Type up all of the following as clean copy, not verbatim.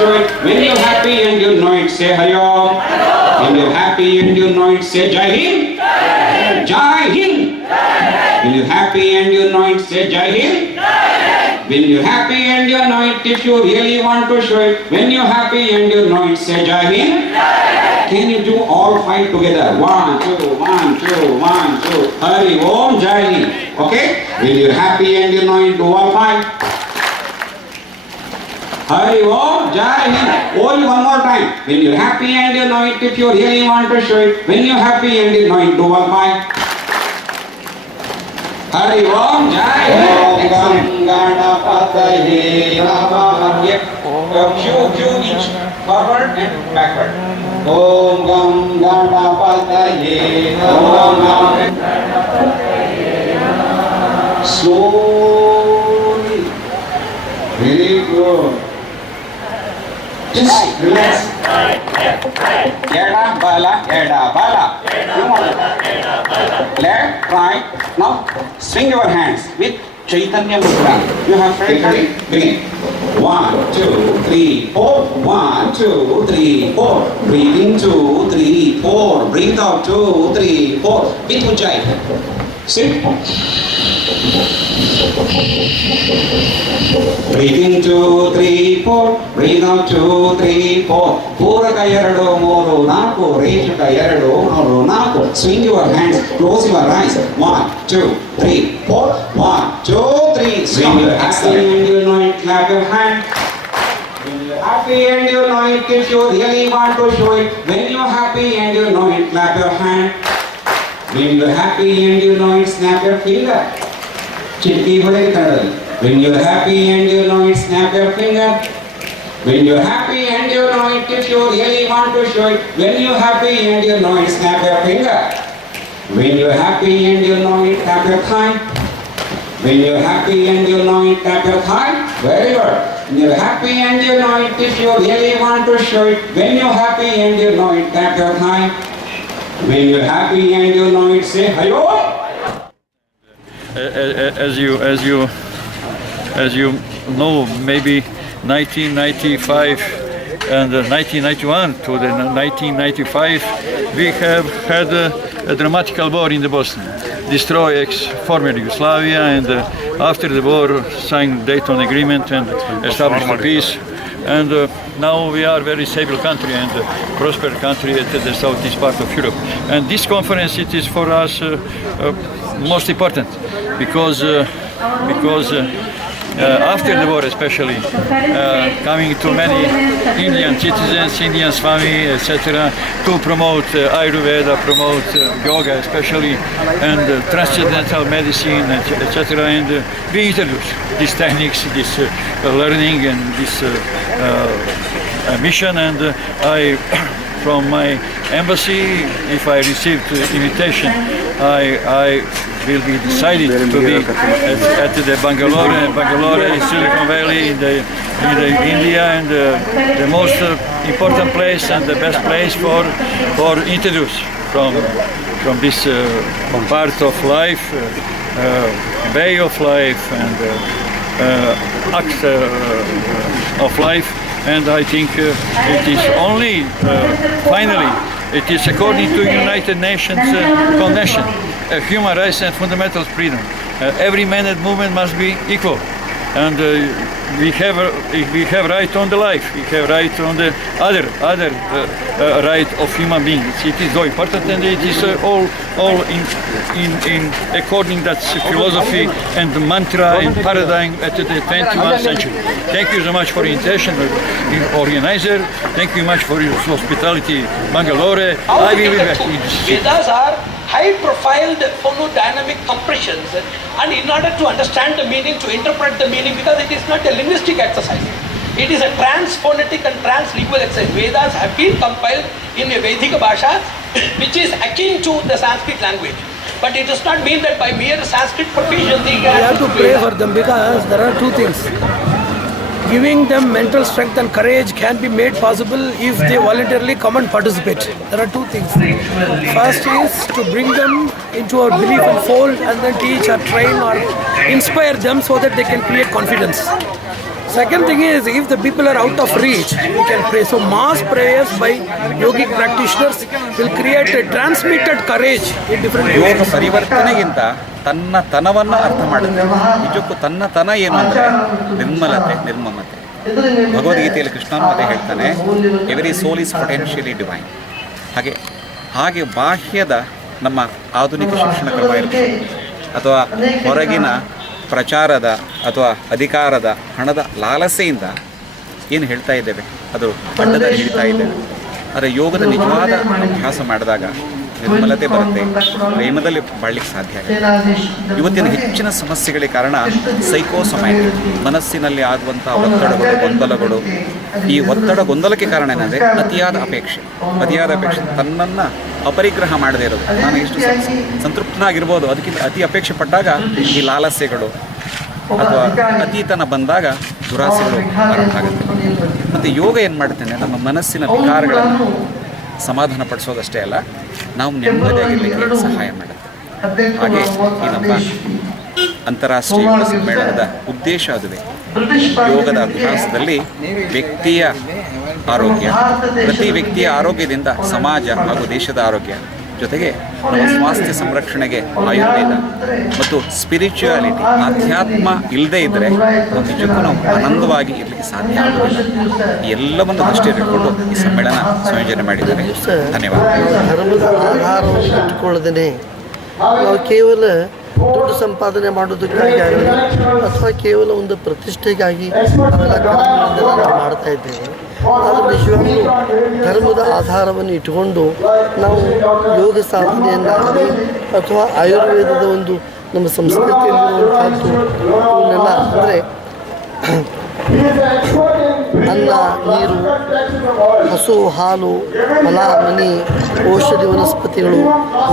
show it. When you're happy and you know it, say Hari Om. When you're happy and you know it, say Jai Hind. Jai Hind. When you're happy and you know it, say Jai Hind. When you're happy and you know it, if you really want to show it. When you're happy and you know it, say Jai Hind. Can you do all five together? 1, 2, 1, 2, 1, 2. Hari Om Jai Hind. Okay? When you're happy and you know it, do all five. Hari Om Jai Hind. Only one more time. When you're happy and you know it, if you really want to show it. When you're happy and you know it, do all five. Hari Om Jai Hind. Om Ganapataye Namaha. Q each forward and backward. Om Ganapataye Namaha. Slowly. Very good. Just relax. Yada bala, yada bala. Left, right. Now swing your hands with Chaitanya Mudra. You have faith. Begin. 1, 2, 3, 4. 1, 2, 3, 4. Breathe in 2, 3, 4. Breathe out 2, 3, 4. With Ujjayi. Sit. Breathe in 2, 3, 4. Breathe out 2, 3, 4. Puraka 2, 3, 4. Reshika 2, 3, 4. Swing your hands. Close your eyes. 1, 2, 3, 4. 1, 2, 3. Swing your hands. And you know it, clap your hand. When you're happy and you know it, if you really want to show it. When you're happy and you know it, clap your hand. When you're happy and you know it, snap your finger. Chitki hode kadal. When you're happy and you know it, snap your finger. When you're happy and you know it, if you really want to show it. When you're happy and you know it, snap your finger. When you're happy and you know it, tap your thigh. When you're happy and you know it, tap your thigh. Very good. When you're happy and you know it, if you really want to show it. When you're happy and you know it, tap your thigh. When you're happy and you know it, say Hello. As you know, maybe 1995 and 1991 to the 1995, we have had a dramatical war in the Boston, destroy ex-former Yugoslavia, and after the war signed Dayton Agreement and established the peace. And now we are a very stable country and prosperous country at the southeast part of Europe. And this conference, it is for us most important because after the war especially, coming to many Indian citizens, Indian family, etc., to promote Ayurveda, promote yoga especially, and transcendental medicine, etc., and we introduce these techniques, this learning and this mission. And I, from my embassy, if I received invitation, I will be decided to be at the Bangalore in Silicon Valley in India, and the most important place and the best place for introduce from this part of life, way of life and act of life. And I think it is only finally it is according to United Nations Convention, human rights and fundamental freedom. Every man and woman must be equal, and we have right on the life. We have right on the other right of human beings. It is so important, and it is all in according that philosophy and mantra and paradigm at the 21st century. Thank you so much for the invitation, organizer. Thank you much for your hospitality, Bangalore. I will be back. Vedas are high-profiled phonodynamic compressions, and in order to understand the meaning, to interpret the meaning, because it is not a linguistic exercise, it is a trans-phonetic and trans-lingual exercise. Vedas have been compiled in a Vedic Bhasha, which is akin to the Sanskrit language. But it does not mean that by mere Sanskrit proficiency you have to pray for them, because there are two things. Giving them mental strength and courage can be made possible if they voluntarily come and participate. There are two things. First is to bring them into our belief and fold, and then teach or train or inspire them so that they can create confidence. Second thing is, if the people are out of reach, we can pray. So mass prayers by yogic practitioners will create a transmitted courage in different yoga ways. ಪರಿವರ್ತನೆಗಿಂತ ತನ್ನ ತನವನ್ನು ಅರ್ಥ ಮಾಡುತ್ತೆ. ನಿಜಕ್ಕೂ ತನ್ನ ತನ ಏನು ಅಂದರೆ ನಿರ್ಮಲತೆ, ನಿರ್ಮಮತೆ. ಭಗವದ್ಗೀತೆಯಲ್ಲಿ ಕೃಷ್ಣನು ಅದೇ ಹೇಳ್ತಾನೆ, every soul is potentially divine. ಹಾಗೆ ಬಾಹ್ಯದ ನಮ್ಮ ಆಧುನಿಕ ಶಿಕ್ಷಣ ಕ್ರಮ ಇರ್ಬೋದು, ಅಥವಾ ಹೊರಗಿನ ಪ್ರಚಾರದ ಅಥವಾ ಅಧಿಕಾರದ ಹಣದ ಲಾಲಸೆಯಿಂದ ಏನು ಹೇಳ್ತಾ ಇದ್ದೇವೆ ಅದು ಅಡ್ಡದಲ್ಲಿ ಹಿಡಿತಾ ಇದ್ದೇವೆ. ಆದರೆ ಯೋಗದ ನಿಜವಾದ ಅಭ್ಯಾಸ ಮಾಡಿದಾಗ ನಿರ್ಮಲತೆ ಬರುತ್ತೆ, ಪ್ರೇಮದಲ್ಲಿ ಬಾಳ್ಲಿಕ್ಕೆ ಸಾಧ್ಯ ಆಗುತ್ತೆ. ಇವತ್ತಿನ ಹೆಚ್ಚಿನ ಸಮಸ್ಯೆಗಳಿಗೆ ಕಾರಣ ಸೈಕೋಸೊಮ್ಯಾಟಿಕ್, ಮನಸ್ಸಿನಲ್ಲಿ ಆಗುವಂಥ ಒತ್ತಡಗಳು, ಗೊಂದಲಗಳು. ಈ ಒತ್ತಡ ಗೊಂದಲಕ್ಕೆ ಕಾರಣ ಏನಂದರೆ ಅತಿಯಾದ ಅಪೇಕ್ಷೆ. ತನ್ನನ್ನು ಅಪರಿಗ್ರಹ ಮಾಡದೇ ಇರೋದು. ನಾನು ಎಷ್ಟು ಸಂತೃಪ್ತನಾಗಿರ್ಬೋದು, ಅದಕ್ಕಿಂತ ಅತಿ ಅಪೇಕ್ಷೆ ಪಟ್ಟಾಗ ಈ ಲಾಲಸೆಗಳು ಅಥವಾ ಅತೀತನ ಬಂದಾಗ ದುರಾಸೆಗಳು ಆರಂಭ ಆಗುತ್ತೆ. ಮತ್ತು ಯೋಗ ಏನು ಮಾಡುತ್ತೇನೆ, ನಮ್ಮ ಮನಸ್ಸಿನ ವಿಕಾರಗಳನ್ನು ಸಮಾಧಾನ ಪಡಿಸೋದಷ್ಟೇ ಅಲ್ಲ, ನಾವು ನೆಮ್ಮದಿಯಾಗಿರಲಿಕ್ಕೆ ಸಹಾಯ ಮಾಡುತ್ತೆ. ಹಾಗೆ ಈ ನಮ್ಮ ಅಂತಾರಾಷ್ಟ್ರೀಯ ಯೋಗ ಸಮ್ಮೇಳನದ ಉದ್ದೇಶ ಅದುವೇ. ಯೋಗದ ಅಭ್ಯಾಸದಲ್ಲಿ ವ್ಯಕ್ತಿಯ ಆರೋಗ್ಯ, ಪ್ರತಿ ವ್ಯಕ್ತಿಯ ಆರೋಗ್ಯದಿಂದ ಸಮಾಜ ಹಾಗೂ ದೇಶದ ಆರೋಗ್ಯ, ಜೊತೆಗೆ ನಮ್ಮ ಸ್ವಾಸ್ಥ್ಯ ಸಂರಕ್ಷಣೆಗೆ ಆಯುರ್ವೇದ ಮತ್ತು ಸ್ಪಿರಿಚುಯಾಲಿಟಿ, ಆಧ್ಯಾತ್ಮ ಇಲ್ಲದೇ ಇದ್ದರೆ ನಾವು ನಿಜಕ್ಕೂ ನಾವು ಆನಂದವಾಗಿ ಇರಲಿಕ್ಕೆ ಸಾಧ್ಯ ಆಗುವುದಿಲ್ಲ. ಎಲ್ಲವನ್ನು ದೃಷ್ಟಿಯಲ್ಲಿಟ್ಟುಕೊಂಡು ಈ ಸಮ್ಮೇಳನ ಸಂಯೋಜನೆ ಮಾಡಿದ್ದಾರೆ. ಧನ್ಯವಾದ. ಧರ್ಮದ ಆಧಾರವನ್ನು ಇಟ್ಟುಕೊಳ್ಳದೇ ನಾವು ಕೇವಲ ದುಡ್ಡು ಸಂಪಾದನೆ ಮಾಡೋದಕ್ಕಾಗಿ ಆಗಲಿ ಅಥವಾ ಕೇವಲ ಒಂದು ಪ್ರತಿಷ್ಠೆಗಾಗಿ ನಾವೆಲ್ಲ ಕಾರ್ಯಕ್ರಮಗಳನ್ನೆಲ್ಲ ನಾವು ಮಾಡ್ತಾ ಇದ್ದೇವೆ. ಆದರೆ ನಿಜವಾಗ್ಲೂ ಧರ್ಮದ ಆಧಾರವನ್ನು ಇಟ್ಟುಕೊಂಡು ನಾವು ಯೋಗ ಸಾಧನೆಯನ್ನಾಗಲಿ ಅಥವಾ ಆಯುರ್ವೇದದ ಒಂದು ನಮ್ಮ ಸಂಸ್ಕೃತಿಯಲ್ಲಿರುವಂಥದ್ದು ಇವನ್ನೆಲ್ಲ ಅಂದರೆ ಅನ್ನ, ನೀರು, ಹಸು, ಹಾಲು, ಫಲ, ಮನಿ, ಔಷಧಿ ವನಸ್ಪತಿಗಳು,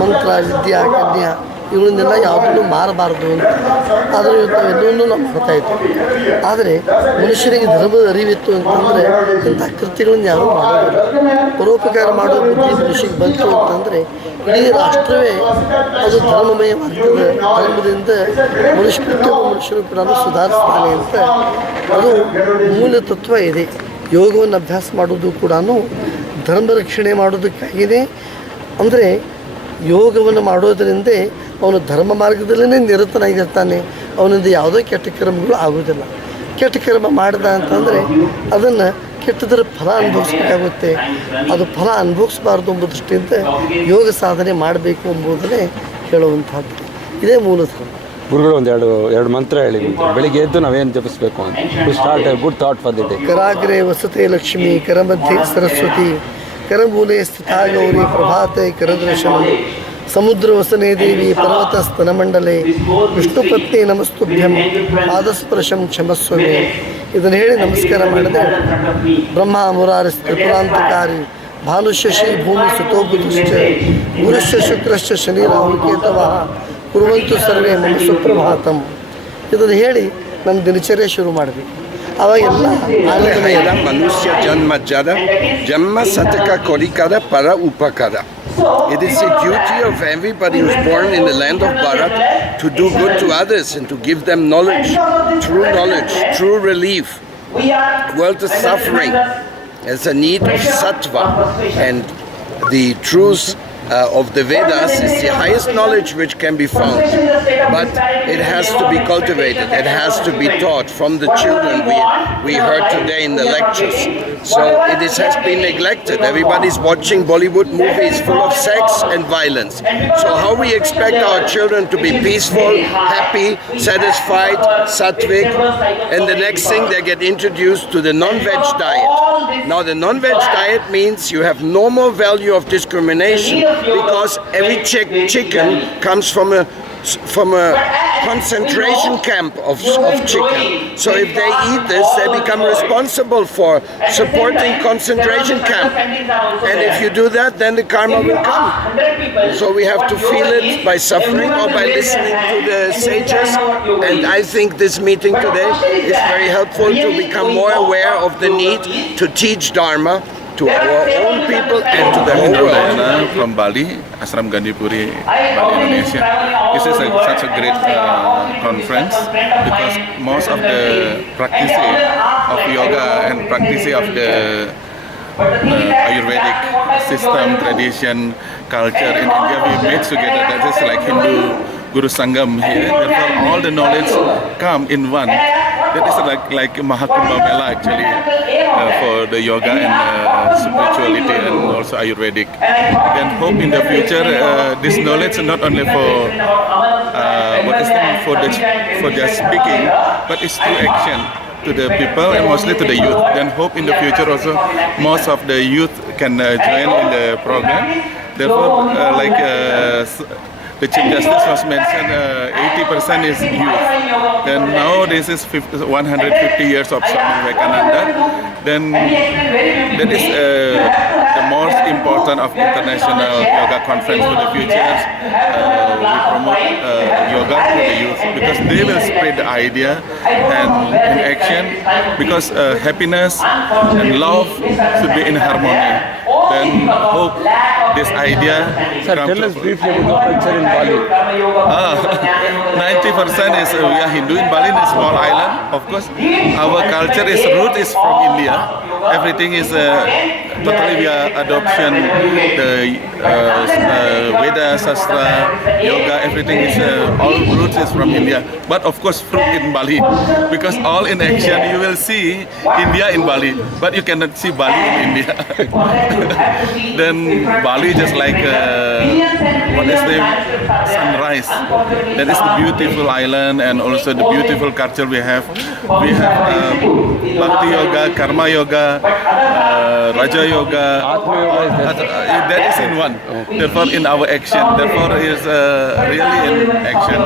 ಮಂತ್ರ, ವಿದ್ಯಾ, ಕನ್ಯಾ ಇವುಗಳನ್ನೆಲ್ಲ ಯಾವುದನ್ನು ಮಾರಬಾರ್ದು ಅಂತ. ಆದರೆ ಇವತ್ತು ನಾವೆಲ್ಲವನ್ನೂ ನಾವು ಮಾಡ್ತಾ ಇದ್ದೀವಿ. ಆದರೆ ಮನುಷ್ಯನಿಗೆ ಧರ್ಮದ ಅರಿವಿತ್ತು ಅಂತಂದರೆ ಇಂಥ ಕೃತ್ಯಗಳನ್ನು ಯಾರೂ ಮಾಡೋದಿಲ್ಲ. ಪರೋಪಕಾರ ಮಾಡೋ ಬುದ್ಧಿ ಮನುಷ್ಯನಿಗೆ ಬಂತು ಅಂತಂದರೆ ಇಡೀ ರಾಷ್ಟ್ರವೇ ಅದು ಧರ್ಮಮಯವಾಗ್ತದೆ. ಧರ್ಮದಿಂದ ಪ್ರತಿಯೊಬ್ಬ ಮನುಷ್ಯನು ಕೂಡ ಸುಧಾರಿಸ್ತಾನೆ ಅಂತ ಅದು ಮೂಲ ತತ್ವ ಇದೆ. ಯೋಗವನ್ನು ಅಭ್ಯಾಸ ಮಾಡೋದು ಕೂಡ ಧರ್ಮ ರಕ್ಷಣೆ ಮಾಡೋದಕ್ಕಾಗಿಯೇ. ಅಂದರೆ ಯೋಗವನ್ನು ಮಾಡೋದರಿಂದ ಅವನು ಧರ್ಮ ಮಾರ್ಗದಲ್ಲೇ ನಿರತನಾಗಿರ್ತಾನೆ. ಅವನಿಂದ ಯಾವುದೋ ಕೆಟ್ಟ ಕರ್ಮಗಳು ಆಗೋದಿಲ್ಲ. ಕೆಟ್ಟ ಕರ್ಮ ಮಾಡಿದ ಅಂತಂದರೆ ಅದನ್ನು ಕೆಟ್ಟದರ ಫಲ ಅನುಭವಿಸ್ಬೇಕಾಗುತ್ತೆ. ಅದು ಫಲ ಅನುಭವಿಸಬಾರ್ದು ಎಂಬ ದೃಷ್ಟಿಯಿಂದ ಯೋಗ ಸಾಧನೆ ಮಾಡಬೇಕು ಎಂಬುದನ್ನೇ ಹೇಳುವಂಥದ್ದು. ಇದೇ ಮೂಲ ಧರ್ಮ. ಗುರುಗಳು ಎರಡು ಮಂತ್ರ ಹೇಳಿದ್ರು, ಬೆಳಿಗ್ಗೆ ಎದ್ದು ನಾವೇನು ಜಪಿಸಬೇಕು ಅಂತ. To start a good thought for the day. ಕರಾಗ್ರೆ ವಸತೆ ಲಕ್ಷ್ಮಿ, ಕರಮಧ್ಯೆ ಸರಸ್ವತಿ, ಕರಮೂಲೆ ಸ್ಥಿತಾ ಗೌರಿ, ಪ್ರಭಾತೆ ಕರದರ್ಶನ, ಸಮುದ್ರ ವಸನೆ ದೇವಿ, ಪರ್ವತ ಸ್ತನಮಂಡಲೆ, ವಿಷ್ಣುಪತ್ನಿ ನಮಸ್ತುಭ್ಯಂ, ಪಾದಸ್ಪರ್ಶಂ ಕ್ಷಮಸ್ವಮೆ. ಇದನ್ನು ಹೇಳಿ ನಮಸ್ಕಾರ ಮಾಡಿದೆ ಬ್ರಹ್ಮ ಮುರಾರಿ ತ್ರಿಪುರಾಂತಕಾರಿ, ಭಾನುಶಶಿ ಭೂಮಿ ಸುತೋಬುಧಶ್ಚ, ಗುರುಶ್ಚ ಶುಕ್ರಶ್ಚ ಶನಿ ರಾಹು ಕೇತವ, ಕುರುವಂತು ಸರ್ವೇ ಮಮ ಸುಪ್ರಭಾತಂ. ಇದನ್ನು ಹೇಳಿ ನಮ್ಮ ದಿನಚರ್ಯ ಶುರು ಮಾಡಬೇಕು. ಅವಾಗೆಲ್ಲ ಆನಂದಮಯ. ಮನುಷ್ಯ ಜನ್ಮ ಸತಕ ಕೊರಿಕರ ಪರ ಉಪಕಾರ. It is the duty of everybody who's born in the land of Bharat to do good to others and to give them knowledge, true relief. World is suffering. There's a need of sattva, and the truth of the Vedas is the highest knowledge which can be found, but it has to be cultivated, it has to be taught from the children we heard today in the lectures. So has been neglected. Everybody's watching Bollywood movies full of sex and violence. So how we expect our children to be peaceful, happy, satisfied, sattvic, and the next thing they get introduced to the non-veg diet. Now the non-veg diet means you have no more value of discrimination, because every chicken comes from a concentration camp of chicken. So if they eat this, they become responsible for supporting concentration camp. And if you do that, then the karma will come. So we have to feel it by suffering or by listening to the sages. And I think this meeting today is very helpful to become more aware of the need to teach Dharma to our own people and to the whole world. From Bali, Ashram Gandhipuri, Bali, Indonesia. It's is such a great conference because most of the practice of yoga and practice of the Ayurvedic system, tradition, culture in India, we mix together. That is like Hindu Guru Sangam here. Therefore, all the knowledge come in one. That is like Mahakumbha Mela actually for the yoga and spirituality and also Ayurvedic. Then hope in the future this knowledge not only for for just speaking, but it's through action to the people and mostly to the youth. Then hope in the future also most of the youth can join in the program. Therefore, the Chief Justice was mentioned 80% is youth. Then now this is 150 years of Swami Vivekananda. Then that is the most important of international yoga conference for the future. We promote yoga to the youth because they will spread the idea and in action because happiness and love should be in harmony. Then hope this idea Sir, tell us briefly about the culture in Bali. 90% is we are Hindu in Bali, in a small island. Of course, our culture is root is from India. Everything is totally via adoption. The Veda, Sastra, Yoga, everything is all roots is from India. But of course, fruit in Bali, because all in action you will see India in Bali, but you cannot see Bali in India. Then Bali just like what is the sunrise. That is the beautiful island and also the beautiful culture we have. We have Bhakti Yoga, Karma Yoga, Rajya Yoga. That is in one. Therefore, in our action. Therefore, is really in action.